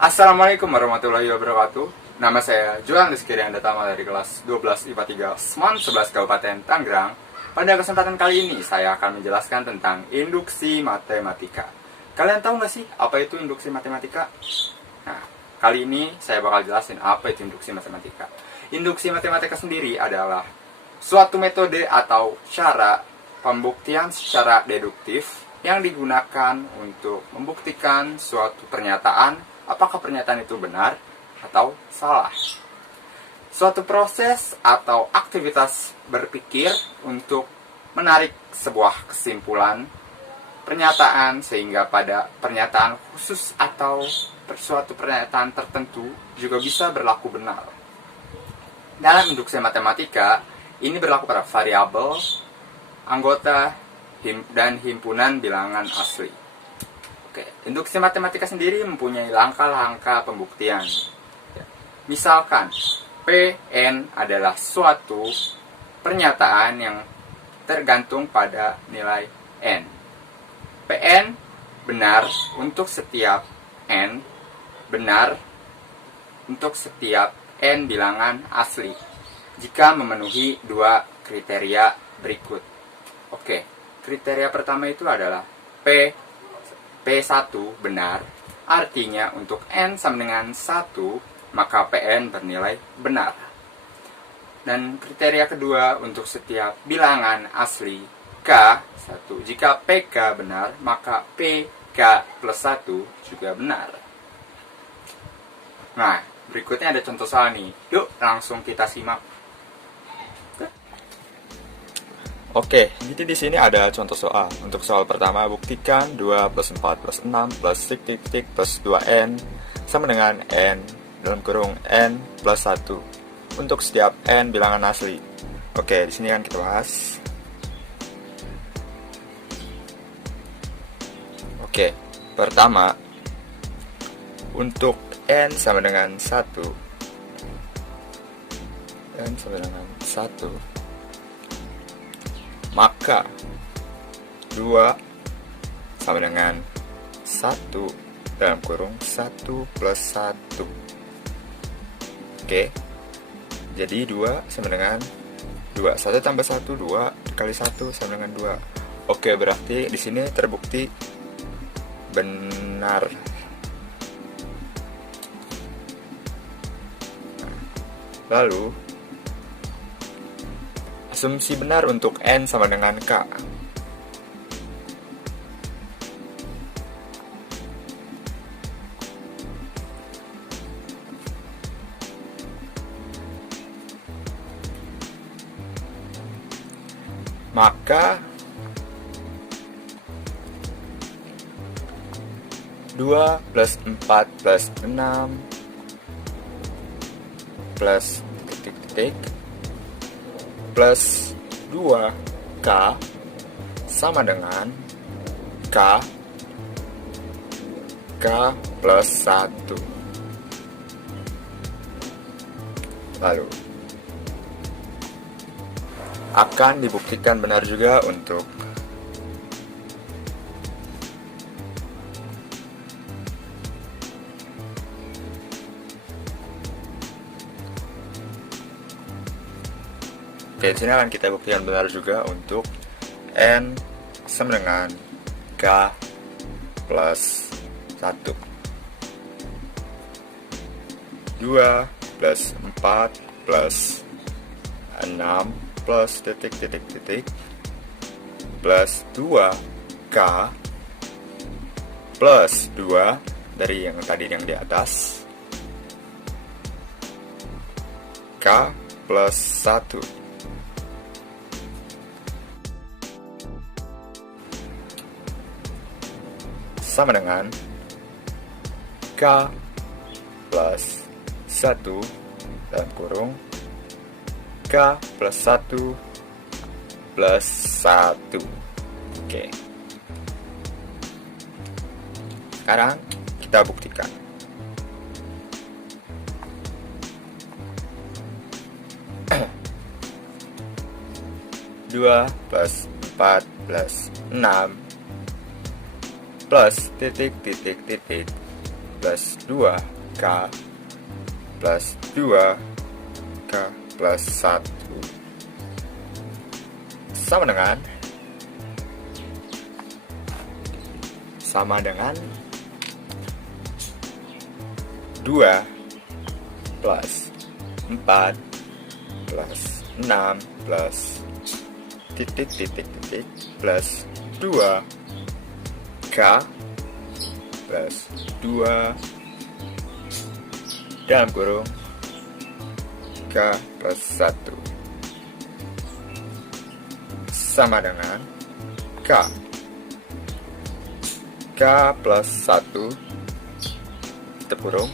Assalamualaikum warahmatullahi wabarakatuh. Nama saya Juan Rizki Ryandatama dari kelas 12 IPA 3 SMAN 11 Kabupaten Tangerang. Pada kesempatan kali ini saya akan menjelaskan tentang induksi matematika. Kalian tahu nggak sih apa itu induksi matematika? Nah, kali ini saya bakal jelasin apa itu induksi matematika. Induksi matematika sendiri adalah suatu metode atau cara pembuktian secara deduktif yang digunakan untuk membuktikan suatu pernyataan, apakah pernyataan itu benar atau salah. Suatu proses atau aktivitas berpikir untuk menarik sebuah kesimpulan pernyataan sehingga pada pernyataan khusus atau suatu pernyataan tertentu juga bisa berlaku benar. Dalam induksi matematika, ini berlaku pada variabel, anggota, dan himpunan bilangan asli. Oke, induksi matematika sendiri mempunyai langkah-langkah pembuktian. Misalkan, Pn adalah suatu pernyataan yang tergantung pada nilai n. Pn benar untuk setiap n, benar untuk setiap n bilangan asli, jika memenuhi dua kriteria berikut. Oke, kriteria pertama itu adalah P1 benar, artinya untuk n sama dengan 1, maka Pn bernilai benar. Dan kriteria kedua untuk setiap bilangan asli K1, jika PK benar, maka PK plus 1 juga benar. Nah, berikutnya ada contoh soal nih. Yuk, langsung kita simak. Oke, jadi di sini ada contoh soal. Untuk soal pertama, buktikan 2 plus 4 plus 6 plus titik plus 2n sama dengan n dalam kurung n plus 1 untuk setiap n bilangan asli. Oke, di sini kan kita bahas. Oke, pertama, untuk n sama dengan 1, n sama dengan 1, maka 2 sama dengan 1 dalam kurung 1 plus 1. Oke, jadi 2 sama dengan 2. 1 tambah 1, 2 kali 1 sama dengan 2. Oke, berarti di sini terbukti benar. Lalu asumsi benar untuk n sama dengan k. Maka 2 plus 4 plus 6 plus titik plus 2K sama dengan K plus 1. Lalu akan dibuktikan benar juga untuk Oke, sini akan kita buktikan benar juga untuk n sama dengan k plus 1. 2 plus 4 plus 6 plus titik plus 2k plus 2 dari yang tadi yang di atas k plus 1 sama dengan K plus 1 dalam kurung K plus 1 plus 1. Oke. Sekarang kita buktikan. Dua plus 4 plus 6 plus titik titik titik plus 2K plus 2K plus 1 sama dengan 2 plus 4 plus 6 plus titik titik titik plus 2K plus 2 dalam kurung K plus 1 sama dengan K plus 1 tutup kurung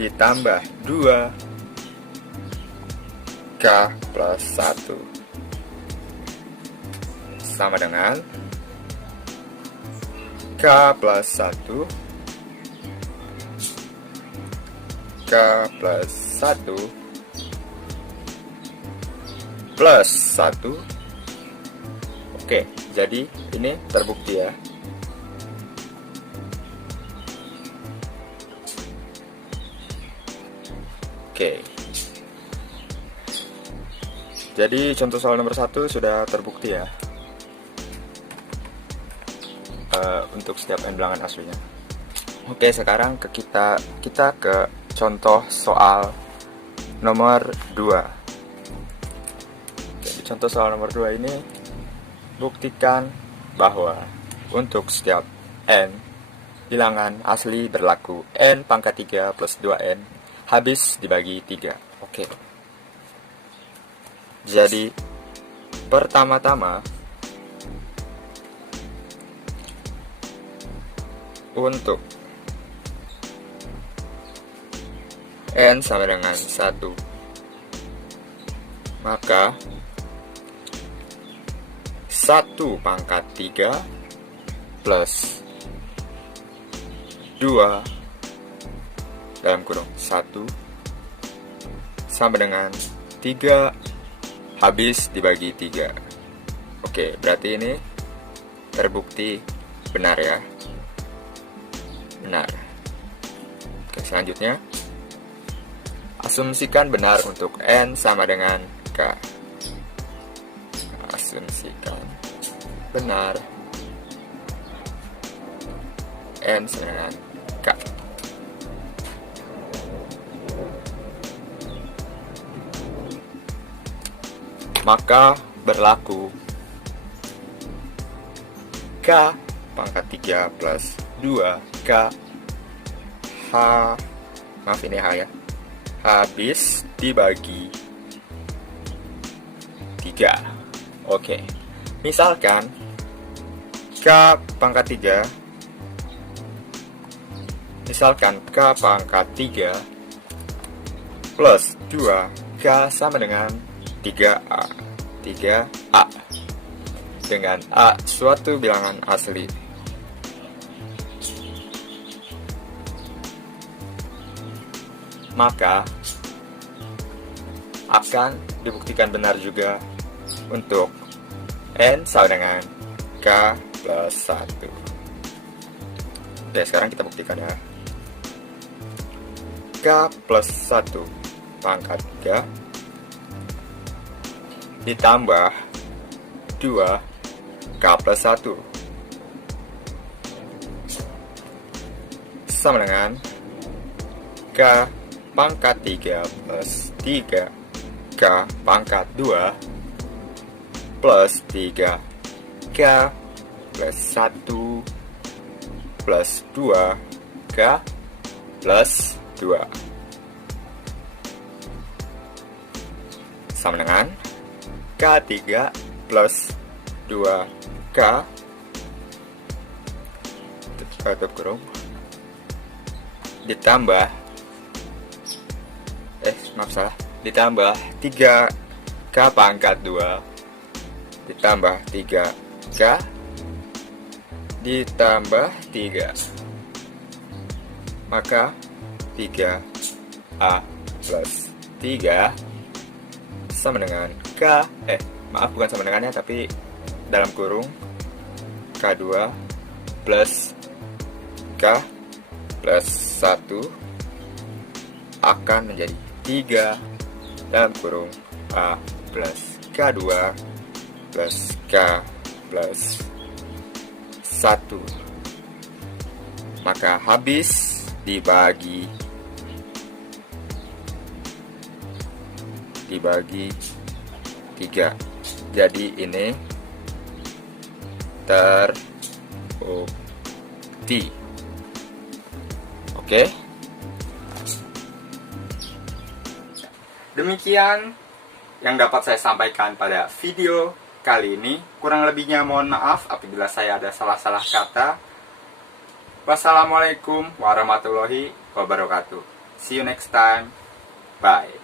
ditambah 2 K plus 1 sama dengan K plus 1 K plus 1 plus 1. Oke, jadi ini terbukti ya. Oke. Jadi contoh soal nomor 1 sudah terbukti ya. Untuk setiap n bilangan aslinya. Oke, sekarang kita ke contoh soal nomor 2. Jadi contoh soal nomor 2 ini buktikan bahwa untuk setiap n bilangan asli berlaku n pangkat 3 plus 2n habis dibagi 3. Oke. Jadi pertama-tama untuk n sama dengan 1, maka 1 pangkat 3 plus 2 dalam kurung 1 sama dengan 3 habis dibagi 3. Oke, berarti ini terbukti benar ya. Benar. Oke, selanjutnya asumsikan benar untuk n sama dengan k. Asumsikan benar n sama dengan k. Maka berlaku k pangkat 3 plus 2k maaf ini h ya, habis dibagi 3. Oke, misalkan k pangkat 3 plus 2k sama dengan 3a dengan a suatu bilangan asli. Maka akan dibuktikan benar juga untuk n sama dengan k plus 1. Oke, sekarang kita buktikan ya. K plus 1 pangkat 3 ditambah 2k plus 1 sama dengan k pangkat 3 plus 3k pangkat 2 plus 3k plus 1 plus 2k plus 2 sama dengan k3 plus 2k tutup kurung ditambah ditambah 3K pangkat 2 ditambah 3K ditambah 3, maka 3A plus 3 sama dengan bukan sama dengannya, tapi dalam kurung K2 plus K plus 1 akan menjadi 3 dalam kurung A plus K2 plus K plus 1. Maka habis dibagi 3. Jadi ini terbukti. Oke. Demikian yang dapat saya sampaikan pada video kali ini. Kurang lebihnya mohon maaf apabila saya ada salah-salah kata. Wassalamualaikum warahmatullahi wabarakatuh. See you next time. Bye.